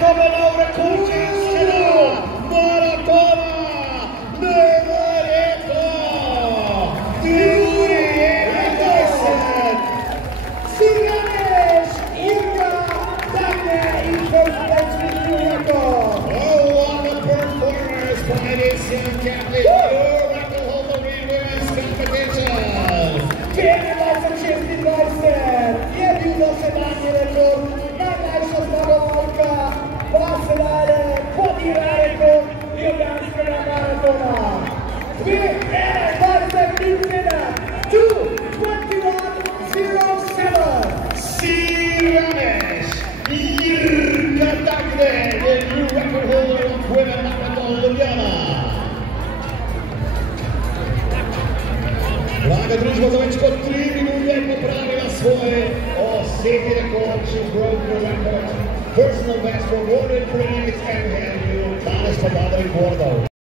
to będą rekordzistą maratona Nevareto! Drugi Andersen! Syrianeš, Irka, Dane i prezydencji record. Oh, what a performance by this young athlete! New record holder in women's competition! 2020 je bil dosedanji rekord, najmlajša zmagovalka Barcelone, pobira rekord ljubljanskega maratona. 2:21:07. Syrianeš, Irka Dane, the new record holder of women marathon Ljubljana. Draga družba, za več kot 3 minute je popravila svoj osebni rekord. She's broken the record. Personal best for women, Prince and Henry. Danes pa Vladimir Bordov.